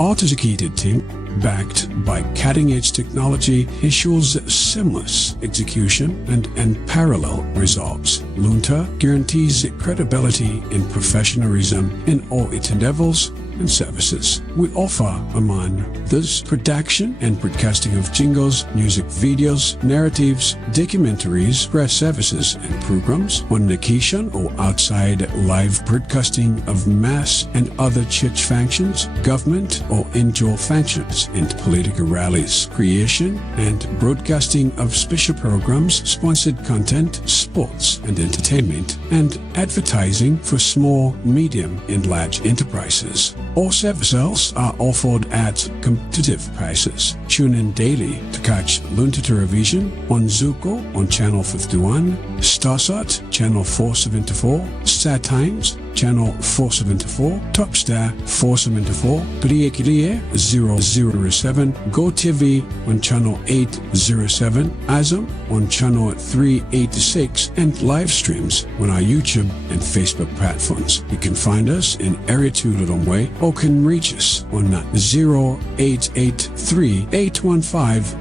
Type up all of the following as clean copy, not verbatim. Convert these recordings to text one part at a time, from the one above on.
authenticated team, backed by cutting-edge technology, ensures seamless execution and unparalleled results. Luntha guarantees credibility and professionalism in all its endeavors and services. We offer, among this, production and broadcasting of jingles, music videos, narratives, documentaries, press services and programs on location or outside, live broadcasting of mass and other church functions, government or indoor functions, and political rallies, creation and broadcasting of special programs, sponsored content, sports and entertainment, and advertising for small, medium, and large enterprises. All services are offered at competitive prices. Tune in daily to catch Luntha Television on Zuko on Channel 51, Starsat Channel 474, Star Times Channel 474, Topstar 474, Plié 007, GoTV on Channel 807, Azam on Channel 386, and live streams on our YouTube and Facebook platforms. You can find us in Area 2 Lilongwe or can reach us on 0883 815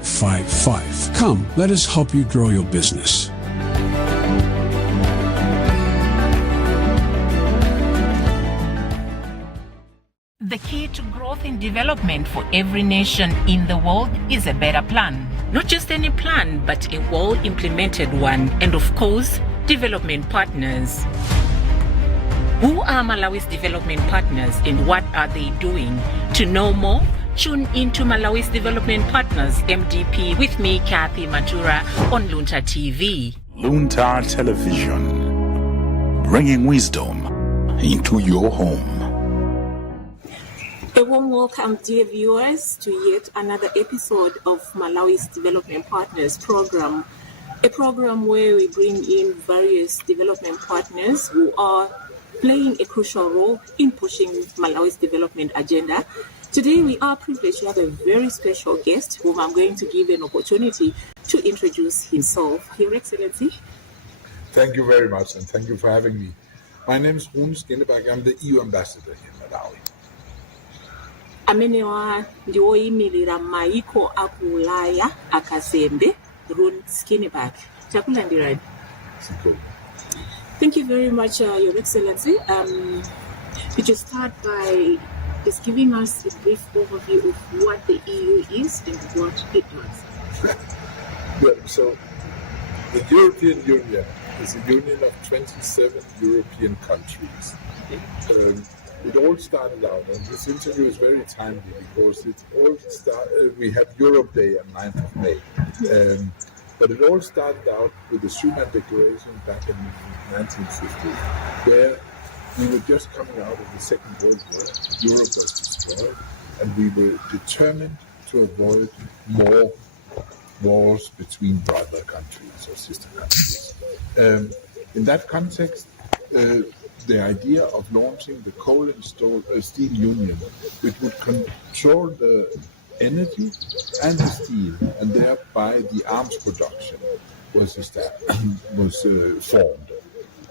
055. Come, let us help you grow your business. The key to growth and development for every nation in the world is a better plan. Not just any plan, but a well-implemented one. And of course, development partners. Who are Malawi's development partners and what are they doing? To know more, tune into Malawi's Development Partners, MDP, with me, Kathy Matura, on Luntha TV. Luntha Television, bringing wisdom into your home. A warm welcome, dear viewers, to yet another episode of Malawi's Development Partners program, a program where we bring in various development partners who are playing a crucial role in pushing Malawi's development agenda. Today, we are privileged to have a very special guest whom I'm going to give an opportunity to introduce himself. Your Excellency. Thank you very much, and thank you for having me. My name is Rune Skinnebach. I'm the EU ambassador here in Malawi. Amenewa ndioyimirira maiko akulaya akazembe, Rune Skinnebach. Chakulandirani. Thank you very much, Your Excellency. Could you start by just giving us a brief overview of what the EU is and what it does? So, the European Union is a union of 27 European countries. Okay. It all started out, and this interview is very timely because it all started. We had Europe Day on 9th of May, but it all started out with the Schuman Declaration back in 1950, where we were just coming out of the Second World War. Europe was destroyed, and we were determined to avoid more wars between brother countries or sister countries. In that context, the idea of launching the coal and steel union, which would control the energy and the steel, and thereby the arms production, was formed.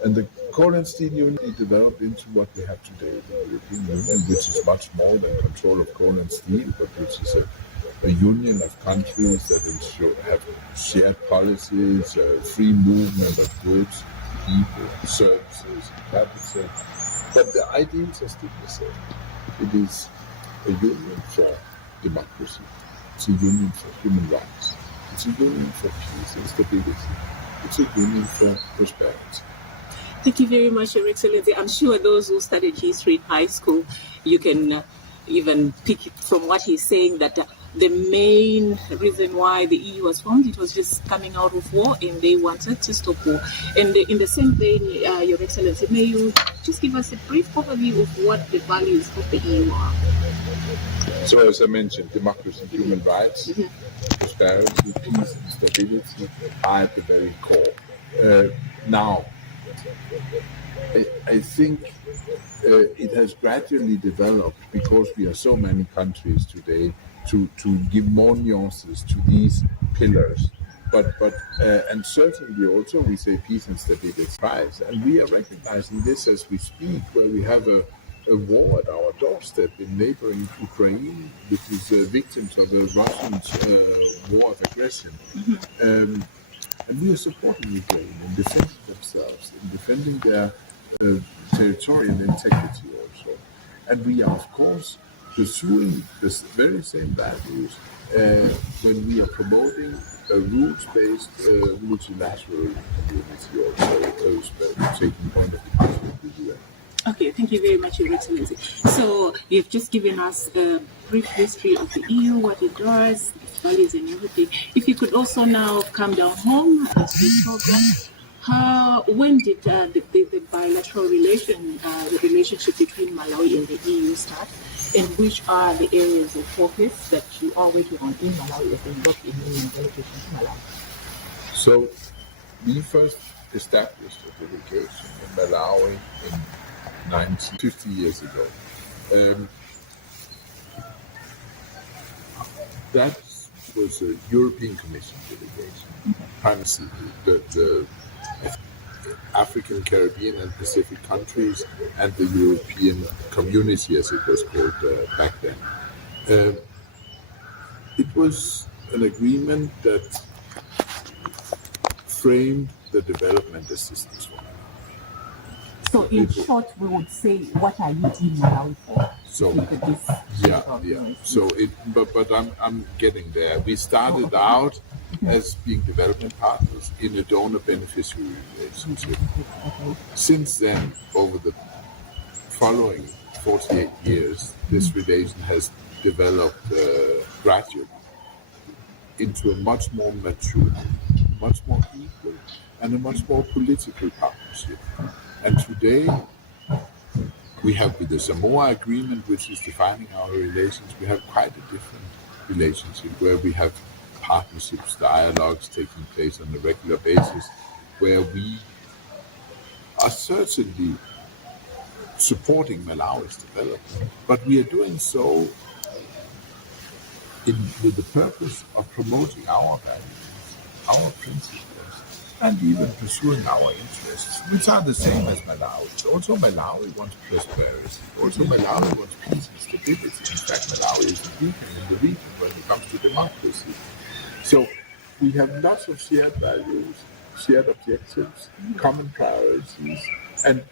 And the coal and steel union developed into what we have today, the European Union, which is much more than control of coal and steel, but which is a union of countries that have shared policies, free movement of goods, people, services, capital. But the ideals are still the same. It is a union for democracy. It's a union for human rights. It's a union for peace and stability. It's a union for prosperity. Thank you very much, Your Excellency. I'm sure those who studied history in high school, you can even pick it from what he's saying that the main reason why the EU was formed, it was just coming out of war and they wanted to stop war. And in the same vein, Your Excellency, may you just give us a brief overview of what the values of the EU are? So as I mentioned, democracy, human rights, prosperity, peace and stability are at the very core. Now, I think it has gradually developed because we are so many countries today to give more nuances to these pillars. But and certainly also we say peace and stability prize. And we are recognizing this as we speak, where we have a a war at our doorstep in neighboring Ukraine, which is victims of the Russian war of aggression. And we are supporting Ukraine in defending themselves, in defending their territorial integrity also. And we are, of course, pursuing the very same values when we are promoting a rules-based multilateral community also, taking point of departure of the UN. Okay, thank you very much, Your Excellency. So you've just given us a brief history of the EU, what it does, its values and everything. If you could also now come down home to the program, when did the bilateral the relationship between Malawi and the EU start? And which are the areas of focus that you are working on in Malawi as the European Union delegation to Malawi? So we first established a delegation in Malawi in 50 years ago. That was a European Commission delegation, primarily the African, Caribbean, and Pacific countries, and the European Community, as it was called back then. It was an agreement that framed the development assistance for Malawi. So in short, we would say, what are you in Malawi for? So So but I'm getting there. We started out as being development partners in a donor-beneficiary relationship. Since then, over the following 48 years, this relation has developed gradually into a much more mature, much more equal, and a much more political partnership. And today, we have with the Samoa Agreement, which is defining our relations, we have quite a different relationship where we have partnerships, dialogues taking place on a regular basis, where we are certainly supporting Malawi's development, but we are doing so with the purpose of promoting our values, our principles, and even pursuing our interests, which are the same as Malawi. Also, Malawi wants prosperity. Also, Malawi wants peace and stability. In fact, Malawi is a beacon in the region when it comes to democracy. So we have lots of shared values, shared objectives, common priorities, and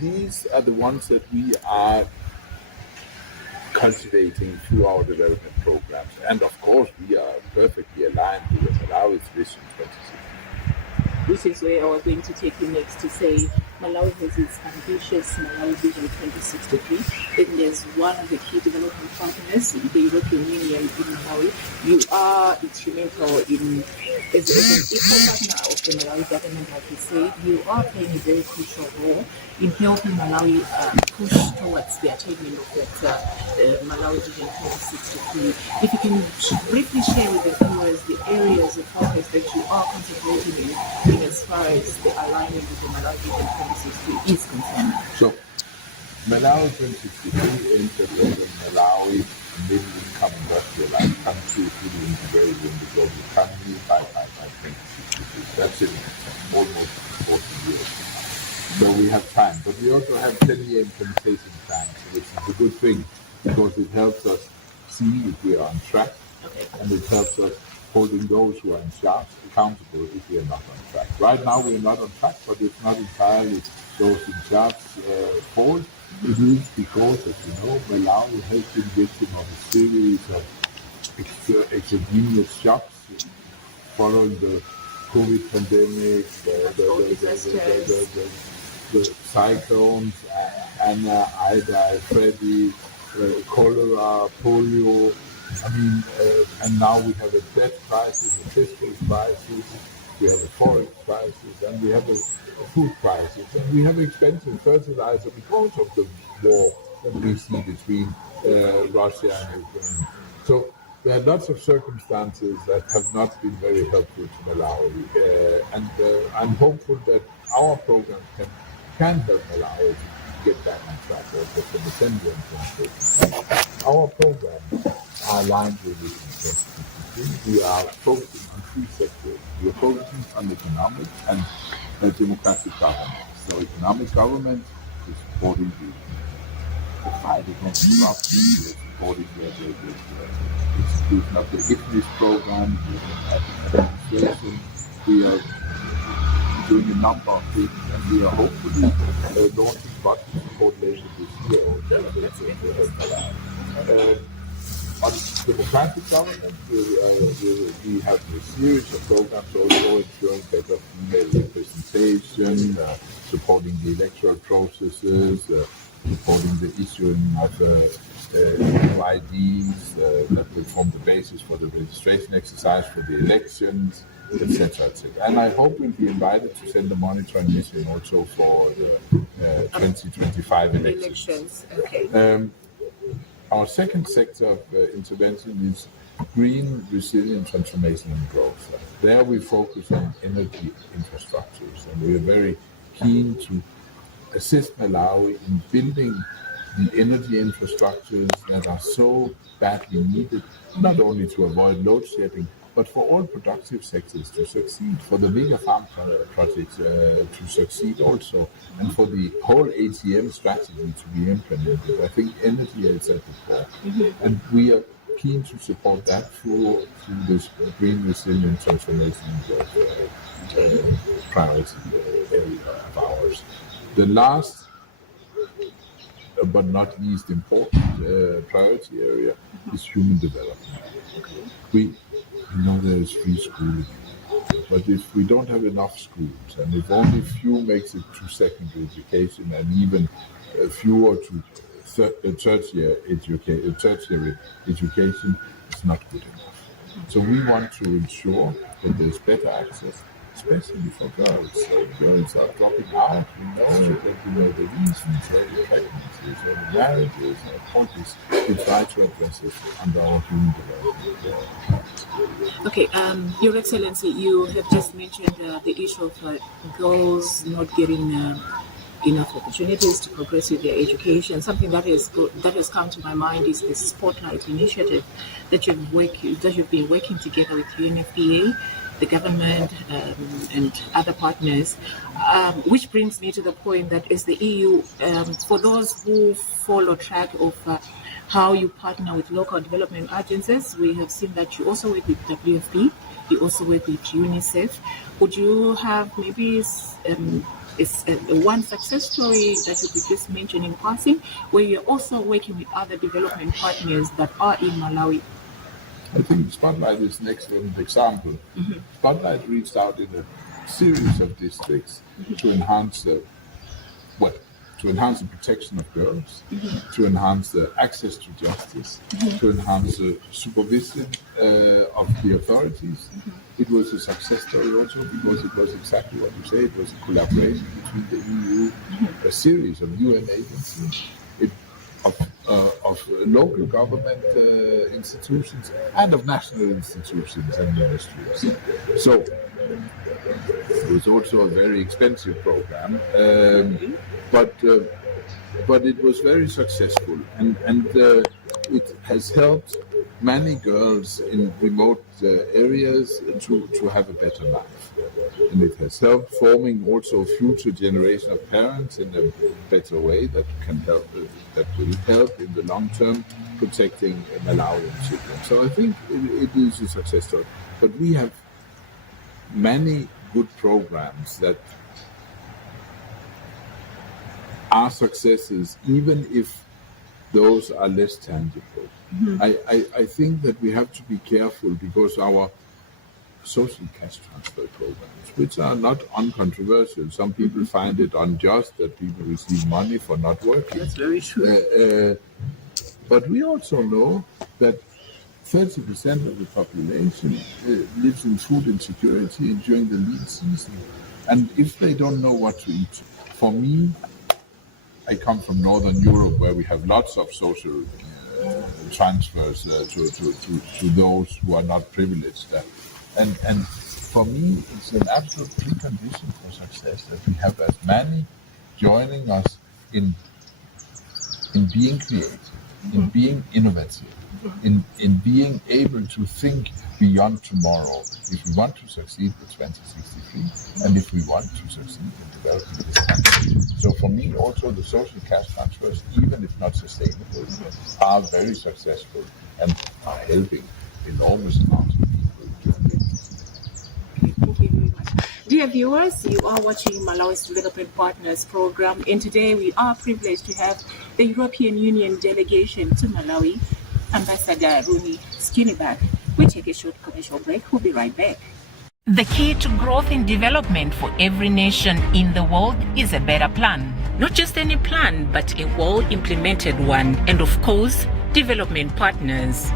these are the ones that we are cultivating through our development programs. And of course, we are perfectly aligned with Malawi's Vision 2060. This is where I was going to take you next to say Malawi has its ambitious Malawi Vision 2063, and there's one of the key development partners, the European Union in Malawi. You are instrumental in, as an equal partner of the Malawi government, like you said, you are playing a very crucial role in helping Malawi push towards the attainment of that Malawi Vision 2063. If you can briefly share with the viewers the areas of focus that you are concentrating in as far as the alignment with the Malawi Vision 2063 is concerned. So, Malawi 2063 aims at making Malawi a middle-income industrialized country fully integrated in the global economy by 2063. That's in almost 40 years. So we have time, but we also have 10-year implementation plans, which is a good thing because it helps us see if we are on track, and it helps us holding those who are in charge accountable if we are not on track. Right now we are not on track, but it's not entirely those in charge fault. It is because, as you know, Malawi has been victim of a series of exogenous shocks following the COVID pandemic, the cyclones, Anna, Ida, Freddy, cholera, polio. And now we have a debt crisis, a fiscal crisis, we have a forex crisis, and we have a food crisis, and we have expensive fertilizer because of the war that we see between Russia and Ukraine. So there are lots of circumstances that have not been very helpful to Malawi, and I'm hopeful that our program can help Malawi to get back on track also for the 10-year implementation. Our programs are aligned with this. We are focusing on three sectors. We are focusing on economic and democratic governance. So economic government is supporting the the fight against corruption. We are supporting the execution of the IFNIS program, administration. We are doing a number of things, and we are hopefully launching budget support later this year. On democratic government, we have a series of programs also ensuring better female representation, supporting the electoral processes, supporting the issuing of new IDs that will form the basis for the registration exercise for the elections, etc., etc. And I hope we'll be invited to send a monitoring mission also for the 2025 elections. Okay. Our second sector of intervention is green, resilient transformation and growth. There we focus on energy infrastructures, and we are very keen to assist Malawi in building the energy infrastructures that are so badly needed, not only to avoid load shedding, but for all productive sectors to succeed, for the bigger farm projects to succeed also, and for the whole ATM strategy to be implemented. I think energy is at the core. And we are keen to support that through this green resilient transformation priority area of ours. The last, but not least important priority area is human development. We know there is free schooling, but if we don't have enough schools, and if only few makes it to secondary education, and even fewer to tertiary education, it's not good enough. So we want to ensure that there's better access, especially for girls. So girls are dropping out. We know that the reasons, the pregnancies, the marriages, all this. We try to address it under our human development. Okay, Your Excellency, you have just mentioned the issue of girls not getting enough opportunities to progress with their education. Something that has come to my mind is the Spotlight initiative that you've been working together with UNFPA, the government, and other partners, which brings me to the point that as the EU, for those who follow track of how you partner with local development agencies, we have seen that you also work with WFP, you also work with UNICEF. Would you have maybe one success story that you could just mention in passing, where you're also working with other development partners that are in Malawi? I think Spotlight is an excellent example. Spotlight reached out in a series of districts to enhance the protection of girls, to enhance the access to justice, to enhance the supervision of the authorities. It was a success story also because it was exactly what you say. It was a collaboration between the EU, a series of UN agencies, of local government institutions, and of national institutions and ministries. So it was also a very expensive program, but it was very successful, and it has helped many girls in remote areas to have a better life, and it has helped forming also future generation of parents in a better way that will help in the long term protecting Malawian children. So I think it is a success story, but we have many good programs that are successes, even if those are less tangible. I think that we have to be careful because our social cash transfer programs, which are not uncontroversial, some people find it unjust that people receive money for not working. That's very true. But we also know that 30% of the population lives in food insecurity during the lean season. And if they don't know what to eat, for me, I come from Northern Europe where we have lots of social transfers to those who are not privileged. And for me, it's an absolute precondition for success that we have as many joining us in being creative, in being innovative, in being able to think beyond tomorrow if we want to succeed with 2063 and if we want to succeed in developing this country. So for me, also the social cash transfers, even if not sustainable, are very successful and are helping enormous amounts of people to Thank you very much. Dear viewers, you are watching Malawi's Development Partners program, and today we are privileged to have the European Union delegation to Malawi, Ambassador Rune Skinnebach. We take a short commercial break. We'll be right back. The key to growth and development for every nation in the world is a better plan. Not just any plan, but a well-implemented one, and of course, development partners.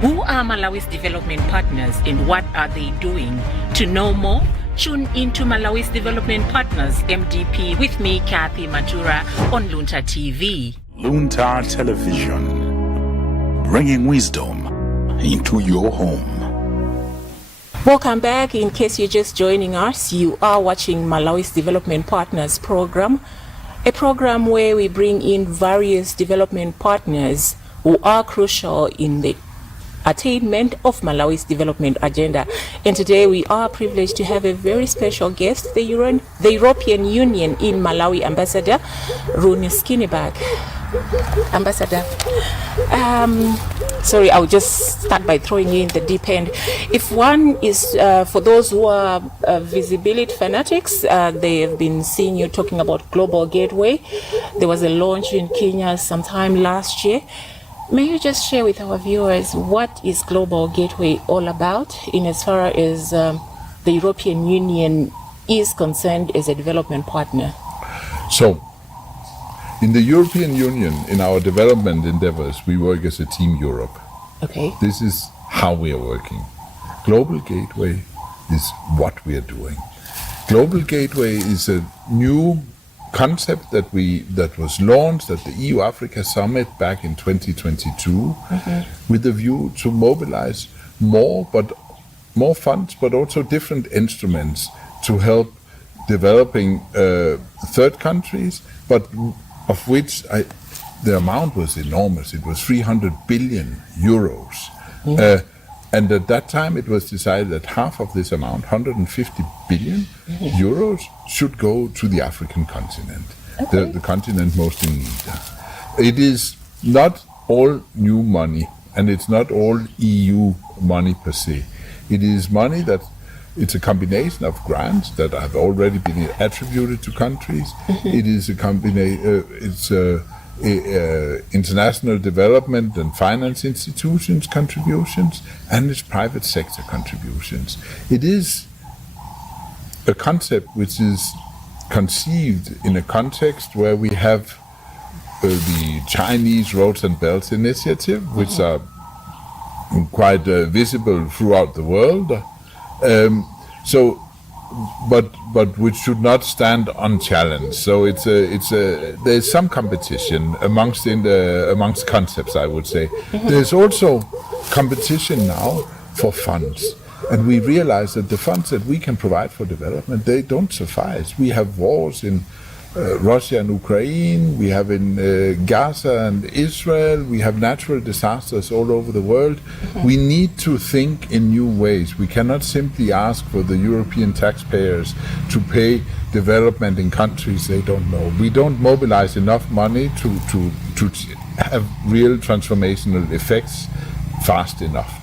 Who are Malawi's development partners and what are they doing? To know more, tune into Malawi's Development Partners MDP with me, Kathy Matura, on Luntha TV. Luntha Television, bringing wisdom into your home. Welcome back. In case you're just joining us, you are watching Malawi's Development Partners program, a program where we bring in various development partners who are crucial in the attainment of Malawi's development agenda. And today we are privileged to have a very special guest, the European Union in Malawi Ambassador Rune Skinnebach. Ambassador, sorry, I'll just start by throwing you in the deep end. If one is, for those who are visibility fanatics, they have been seeing you talking about Global Gateway. There was a launch in Kenya sometime last year. May you just share with our viewers what is Global Gateway all about in as far as the European Union is concerned as a development partner? So, in the European Union, in our development endeavors, we work as a Team Europe. Okay. This is how we are working. Global Gateway is what we are doing. Global Gateway is a new concept that was launched at the EU-Africa Summit back in 2022 with the view to mobilize more funds, but also different instruments to help developing third countries, but of which the amount was enormous. It was 300 billion euros. And at that time, it was decided that half of this amount, 150 billion euros, should go to the African continent, the continent most in need. It is not all new money, and it's not all EU money per se. It is money that it's a combination of grants that have already been attributed to countries. It is a combination. International development and finance institutions' contributions, and its private sector contributions. It is a concept which is conceived in a context where we have the Chinese Roads and Belts Initiative, which are quite visible throughout the world. But which should not stand unchallenged. So there's some competition amongst concepts, I would say. There's also competition now for funds, and we realize that the funds that we can provide for development, they don't suffice. We have wars in Russia and Ukraine, we have in Gaza and Israel, we have natural disasters all over the world. We need to think in new ways. We cannot simply ask for the European taxpayers to pay development in countries they don't know. We don't mobilize enough money to have real transformational effects fast enough.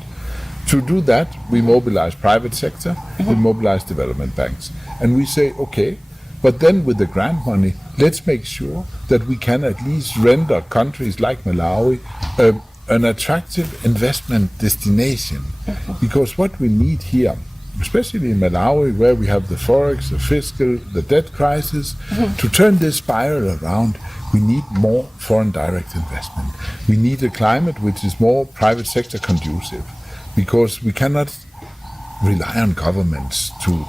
To do that, we mobilize private sector, we mobilize development banks, and we say, okay, but then with the grant money, let's make sure that we can at least render countries like Malawi an attractive investment destination. Because what we need here, especially in Malawi, where we have the forex, the fiscal, the debt crisis, to turn this spiral around, we need more foreign direct investment. We need a climate which is more private sector conducive, because we cannot rely on governments to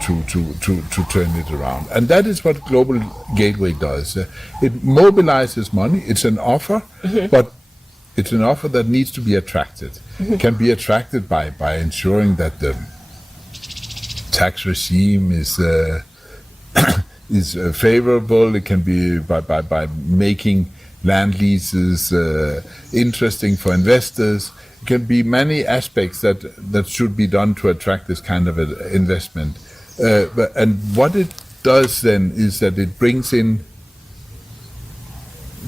turn it around. And that is what Global Gateway does. It mobilizes money. It's an offer, but it's an offer that needs to be attracted. It can be attracted by ensuring that the tax regime is favorable. It can be by making land leases, interesting for investors. It can be many aspects that should be done to attract this kind of investment. And what it does then is that it brings in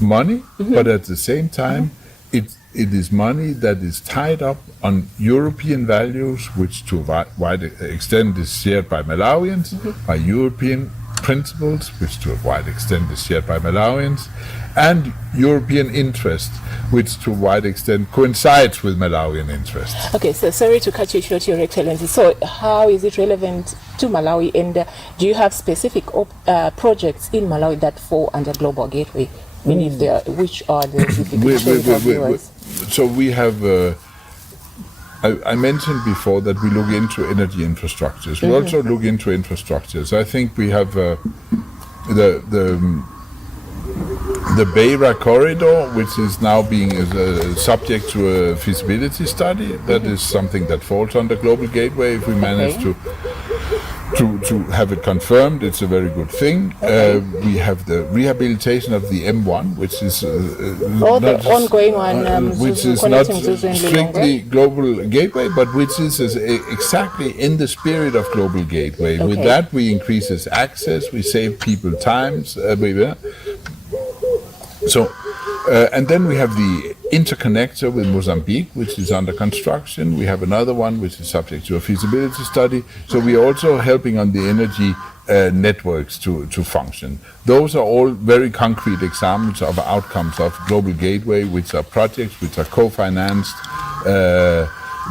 money, but at the same time, it is money that is tied up on European values, which to a wide extent is shared by Malawians, by European principles, which to a wide extent is shared by Malawians, and European interest, which to a wide extent coincides with Malawian interests. Okay, so sorry to cut you short, Your Excellency. So how is it relevant to Malawi, and do you have specific projects in Malawi that fall under Global Gateway? Meaning, which are the So we have, I mentioned before that we look into energy infrastructures. We also look into infrastructures. I think we have the Beira corridor, which is now being subject to a feasibility study. That is something that falls under Global Gateway. If we manage to have it confirmed, it's a very good thing. We have the rehabilitation of the M1, which is the ongoing one, which is not strictly Global Gateway, but which is exactly in the spirit of Global Gateway. With that, we increase access, we save people times. And then we have the interconnector with Mozambique, which is under construction. We have another one which is subject to a feasibility study. So we are also helping on the energy networks to function. Those are all very concrete examples of outcomes of Global Gateway, which are projects which are co-financed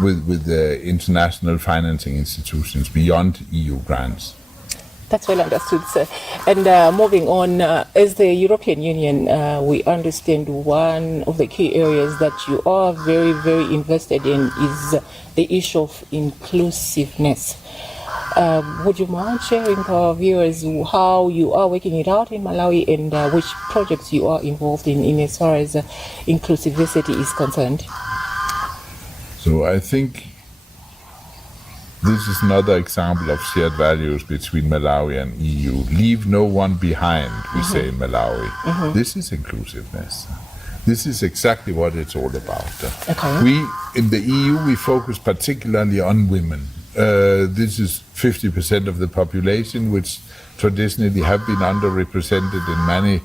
with the international financing institutions beyond EU grants. That's well understood, sir. And moving on, as the European Union, we understand one of the key areas that you are very, very invested in is the issue of inclusiveness. Would you mind sharing with our viewers how you are working it out in Malawi and which projects you are involved in as far as inclusivity is concerned? So I think this is another example of shared values between Malawi and EU. Leave no one behind, we say in Malawi. This is inclusiveness. This is exactly what it's all about. We, in the EU, we focus particularly on women. This is 50% of the population, which traditionally have been underrepresented in many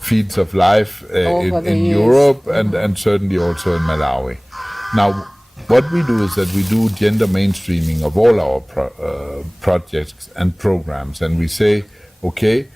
fields of life in Europe and certainly also in Malawi. Now, what we do is that we do gender mainstreaming of all our projects and programs, and we say, okay,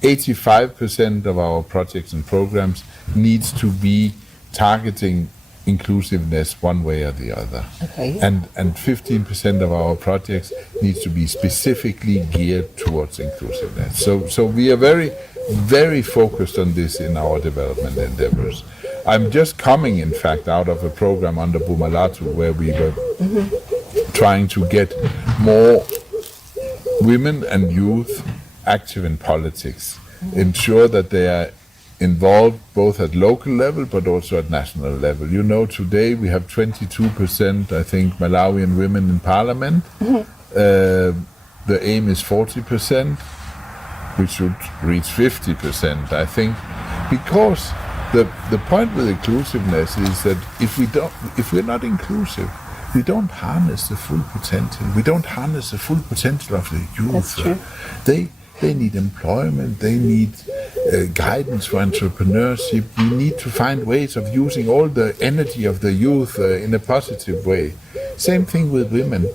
85% of our projects and programs needs to be targeting inclusiveness one way or the other. And 15% of our projects needs to be specifically geared towards inclusiveness. So we are very, very focused on this in our development endeavors. I'm just coming, in fact, out of a program under Bumalatu where we were trying to get more women and youth active in politics, ensure that they are involved both at local level but also at national level. You know, today we have 22%, I think, Malawian women in parliament. The aim is 40%. We should reach 50%, I think, because the point with inclusiveness is that if we're not inclusive, we don't harness the full potential. We don't harness the full potential of the youth. That's true. They need employment. They need guidance for entrepreneurship. We need to find ways of using all the energy of the youth in a positive way. Same thing with women.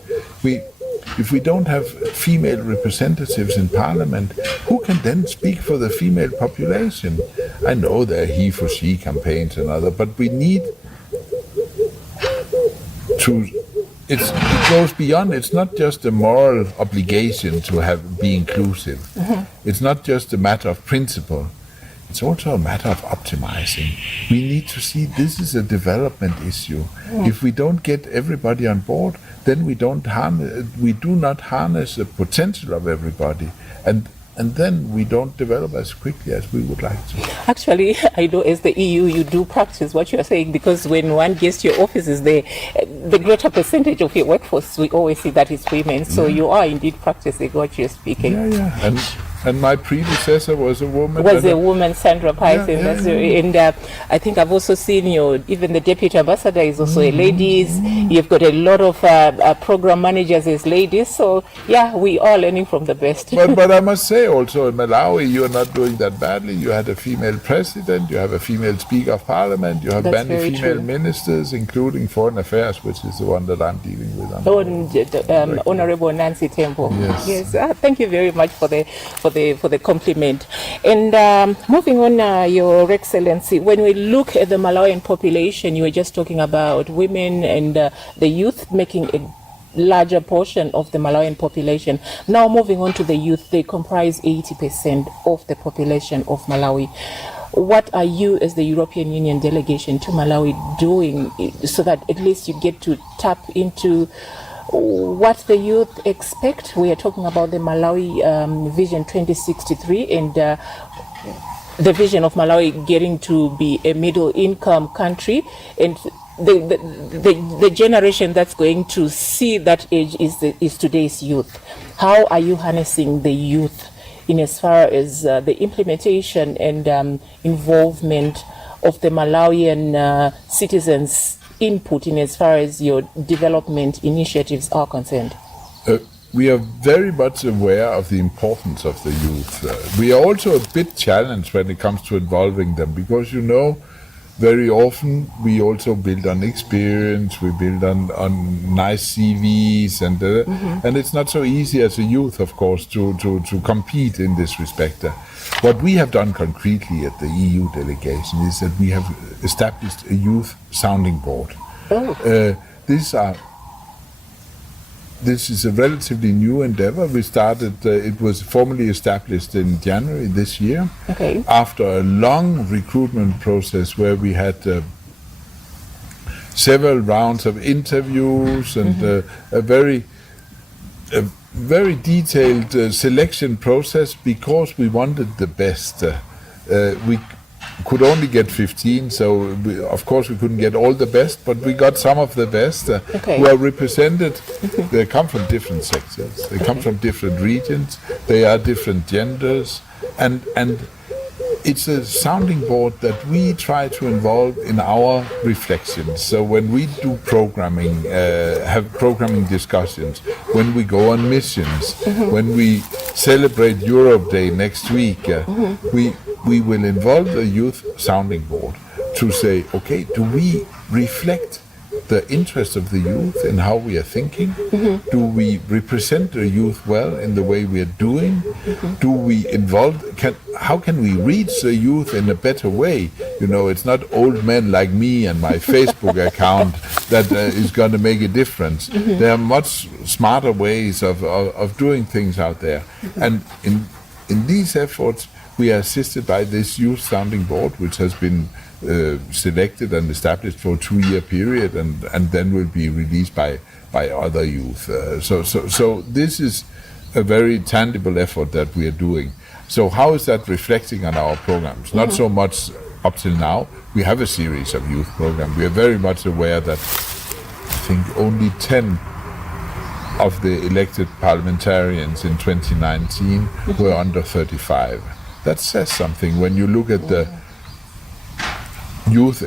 If we don't have female representatives in parliament, who can then speak for the female population? I know there are he for she campaigns and other, but we need to. It goes beyond. It's not just a moral obligation to be inclusive. It's not just a matter of principle. It's also a matter of optimizing. We need to see this is a development issue. If we don't get everybody on board, then we do not harness the potential of everybody, and then we don't develop as quickly as we would like to. Actually, I know as the EU you do practice what you are saying, because when one gets to your offices, the greater percentage of your workforce, we always see that is women. So you are indeed practicing what you're speaking. Yeah. And my predecessor was a woman. Sandra Python. And I think I've also seen even the deputy ambassador is also a lady. You've got a lot of program managers as ladies. So yeah, we are learning from the best. But I must say also in Malawi, you're not doing that badly. You had a female president, you have a female speaker of parliament, you have many female ministers, including foreign affairs, which is the one that I'm dealing with. Honorable Nancy Temple. Yes. Thank you very much for the compliment. And moving on, Your Excellency, when we look at the Malawian population, you were just talking about women and the youth making a larger portion of the Malawian population. Now moving on to the youth, they comprise 80% of the population of Malawi. What are you as the European Union delegation to Malawi doing so that at least you get to tap into what the youth expect? We are talking about the Malawi Vision 2063 and the vision of Malawi getting to be a middle income country, and the generation that's going to see that age is today's youth. How are you harnessing the youth in as far as the implementation and involvement of the Malawian citizens' input in as far as your development initiatives are concerned? We are very much aware of the importance of the youth. We are also a bit challenged when it comes to involving them, because very often we also build on experience, we build on nice CVs, and it's not so easy as a youth, of course, to compete in this respect. What we have done concretely at the EU delegation is that we have established a youth sounding board. This is a relatively new endeavor. We started, it was formally established in January this year, after a long recruitment process where we had several rounds of interviews and a very detailed selection process, because we wanted the best. We could only get 15, so of course we couldn't get all the best, but we got some of the best who are represented. They come from different sectors, they come from different regions, they are different genders, and it's a sounding board that we try to involve in our reflections. So when we do programming, have programming discussions, when we go on missions, when we celebrate Europe Day next week, we will involve the youth sounding board to say, okay, do we reflect the interest of the youth in how we are thinking? Do we represent the youth well in the way we are doing? Do we involve, how can we reach the youth in a better way? It's not old men like me and my Facebook account that is going to make a difference. There are much smarter ways of doing things out there. And in these efforts, we are assisted by this youth sounding board, which has been selected and established for a 2-year period, and then will be released by other youth. So this is a very tangible effort that we are doing. So how is that reflecting on our programs? Not so much up till now. We have a series of youth programs. We are very much aware that I think only 10 of the elected parliamentarians in 2019 were under 35. That says something when you look at the youth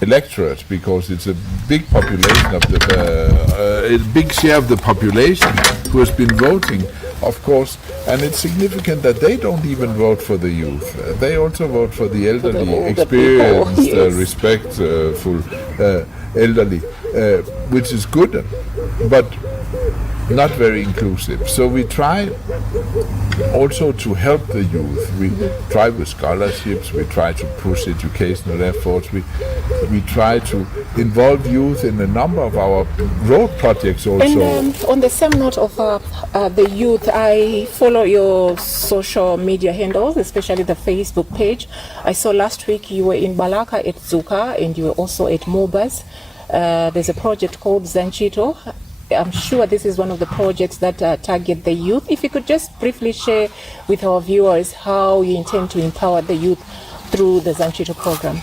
electorate, because it's a big population of a big share of the population who has been voting, of course, and it's significant that they don't even vote for the youth. They also vote for the elderly, experienced, respectful elderly, which is good, but not very inclusive. So we try also to help the youth. We try with scholarships, we try to push educational efforts, we try to involve youth in a number of our road projects also. And on the same note of the youth, I follow your social media handles, especially the Facebook page. I saw last week you were in Balaka at Zuka, and you were also at Mobas. There's a project called Zanchito. I'm sure this is one of the projects that target the youth. If you could just briefly share with our viewers how you intend to empower the youth through the Zanchito program.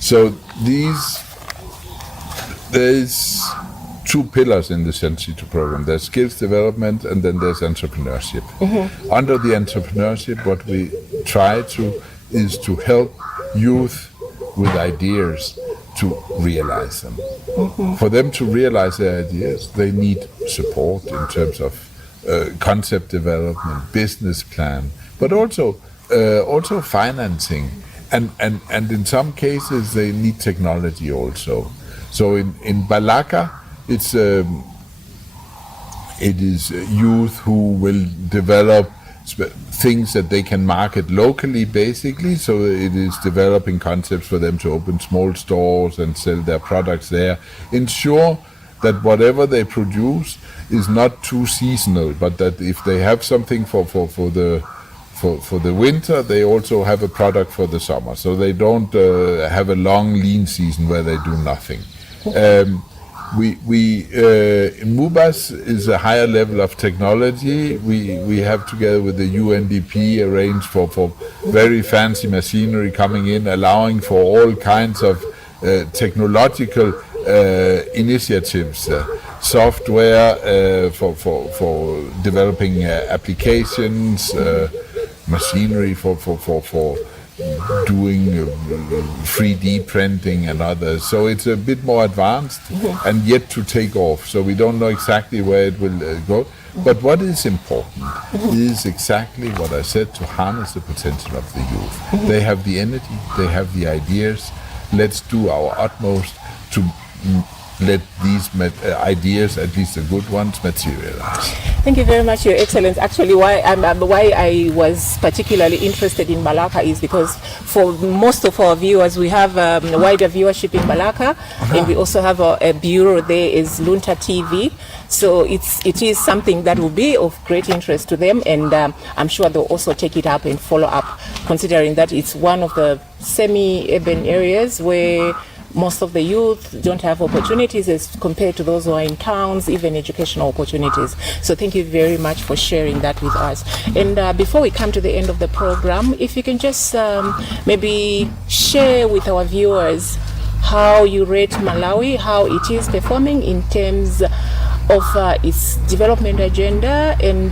So there's two pillars in the Sensitu program. There's skills development and then there's entrepreneurship. Under the entrepreneurship, what we try to is to help youth with ideas to realize them. For them to realize their ideas, they need support in terms of concept development, business plan, but also financing. And in some cases, they need technology also. So in Balaka, it is youth who will develop things that they can market locally, basically. So it is developing concepts for them to open small stores and sell their products there. Ensure that whatever they produce is not too seasonal, but that if they have something for the winter, they also have a product for the summer. So they don't have a long lean season where they do nothing. MUBAS is a higher level of technology. We have, together with the UNDP, arranged for very fancy machinery coming in, allowing for all kinds of technological initiatives, software for developing applications, machinery for doing 3D printing and others. So it's a bit more advanced and yet to take off. So we don't know exactly where it will go. But what is important is exactly what I said, to harness the potential of the youth. They have the energy, they have the ideas. Let's do our utmost to let these ideas, at least the good ones, materialize. Thank you very much, Your Excellency. Actually, why I was particularly interested in Balaka is because for most of our viewers, we have a wider viewership in Balaka, and we also have a bureau there is Luntha TV. So it is something that will be of great interest to them, and I'm sure they'll also take it up and follow up, considering that it's one of the semi-urban areas where most of the youth don't have opportunities as compared to those who are in towns, even educational opportunities. So thank you very much for sharing that with us. And before we come to the end of the program, if you can just maybe share with our viewers how you rate Malawi, how it is performing in terms of its development agenda, and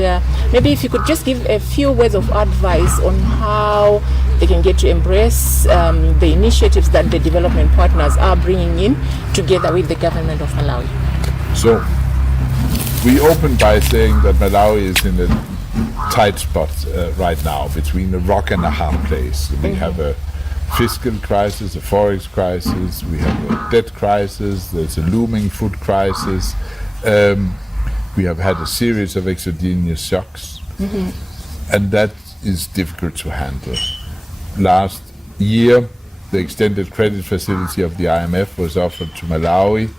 maybe if you could just give a few words of advice on how they can get to embrace the initiatives that the development partners are bringing in together with the government of Malawi. So we opened by saying that Malawi is in a tight spot right now, between a rock and a hard place. We have a fiscal crisis, a forex crisis, we have a debt crisis, there's a looming food crisis. We have had a series of exogenous shocks, and that is difficult to handle. Last year, the extended credit facility of the IMF was offered to Malawi.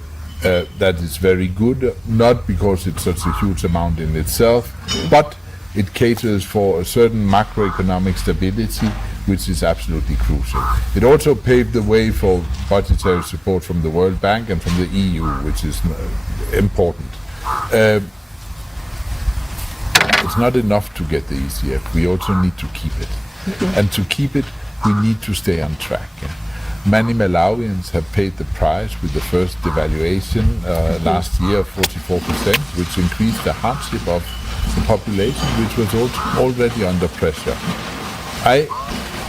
That is very good, not because it's such a huge amount in itself, but it caters for a certain macroeconomic stability, which is absolutely crucial. It also paved the way for budgetary support from the World Bank and from the EU, which is important. It's not enough to get the ECF, we also need to keep it. And to keep it, we need to stay on track. Many Malawians have paid the price with the first devaluation last year of 44%, which increased the hardship of the population, which was already under pressure. I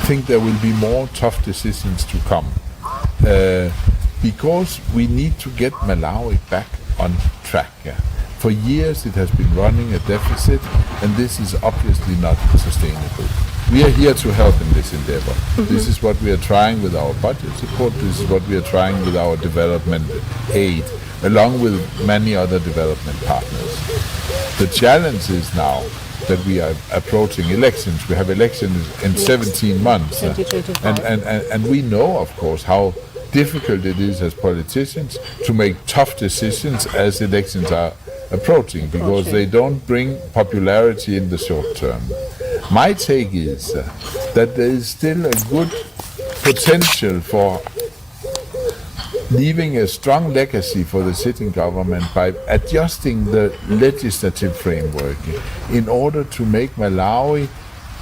think there will be more tough decisions to come, because we need to get Malawi back on track. For years it has been running a deficit, and this is obviously not sustainable. We are here to help in this endeavor. This is what we are trying with our budget support, this is what we are trying with our development aid, along with many other development partners. The challenge is now that we are approaching elections. We have elections in 17 months. And we know, of course, how difficult it is as politicians to make tough decisions as elections are approaching, because they don't bring popularity in the short term. My take is that there is still a good potential for leaving a strong legacy for the sitting government by adjusting the legislative framework in order to make Malawi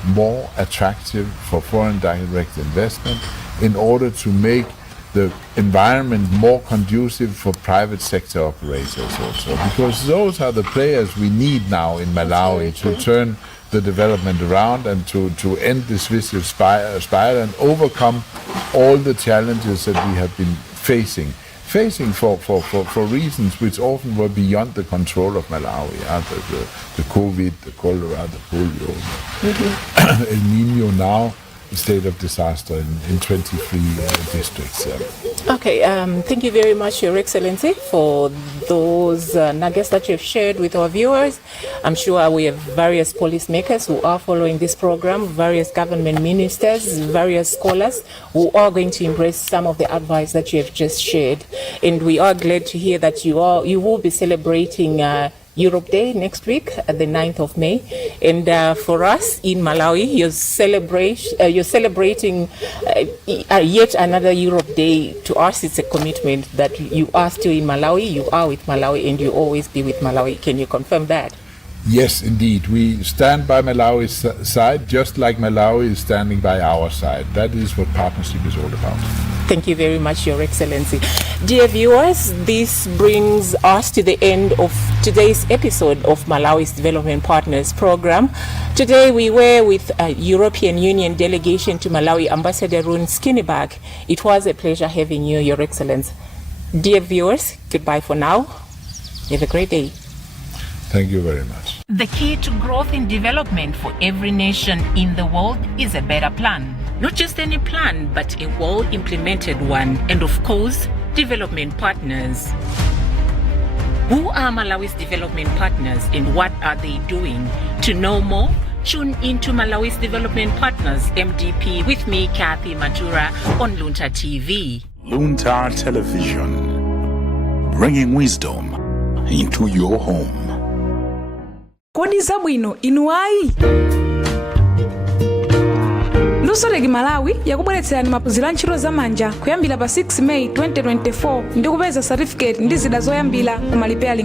more attractive for foreign direct investment, in order to make the environment more conducive for private sector operators also, because those are the players we need now in Malawi to turn the development around and to end this vicious spiral and overcome all the challenges that we have been facing for reasons which often were beyond the control of Malawi. The COVID, the cholera, the polio, El Nino now, the state of disaster in 23 districts. Okay, thank you very much, Your Excellency, for those nuggets that you've shared with our viewers. I'm sure we have various policymakers who are following this program, various government ministers, various scholars who are going to embrace some of the advice that you have just shared. And we are glad to hear that you will be celebrating Europe Day next week, the 9th of May. And for us in Malawi, you're celebrating yet another Europe Day. To us, it's a commitment that you are still in Malawi, you are with Malawi, and you always be with Malawi. Can you confirm that? Yes, indeed. We stand by Malawi's side, just like Malawi is standing by our side. That is what partnership is all about. Thank you very much, Your Excellency. Dear viewers, this brings us to the end of today's episode of Malawi's Development Partners Program. Today we were with a European Union delegation to Malawi, Ambassador Rune Skinnebach. It was a pleasure having you, Your Excellency. Dear viewers, goodbye for now. Have a great day. Thank you very much. The key to growth and development for every nation in the world is a better plan. Not just any plan, but a well-implemented one. And of course, development partners. Who are Malawi's development partners and what are they doing? To know more, tune into Malawi's Development Partners MDP with me, Kathy Matura, on Luntha TV. Luntha Television, bringing wisdom into your home. Kodi zabwino inuai? Lusoleki Malawi yakubweretserani maphunziro a ntchito zamanja kuyambira pa 6 May 2024 ndi kupeza certificate ndi zida zoyambira ku repairing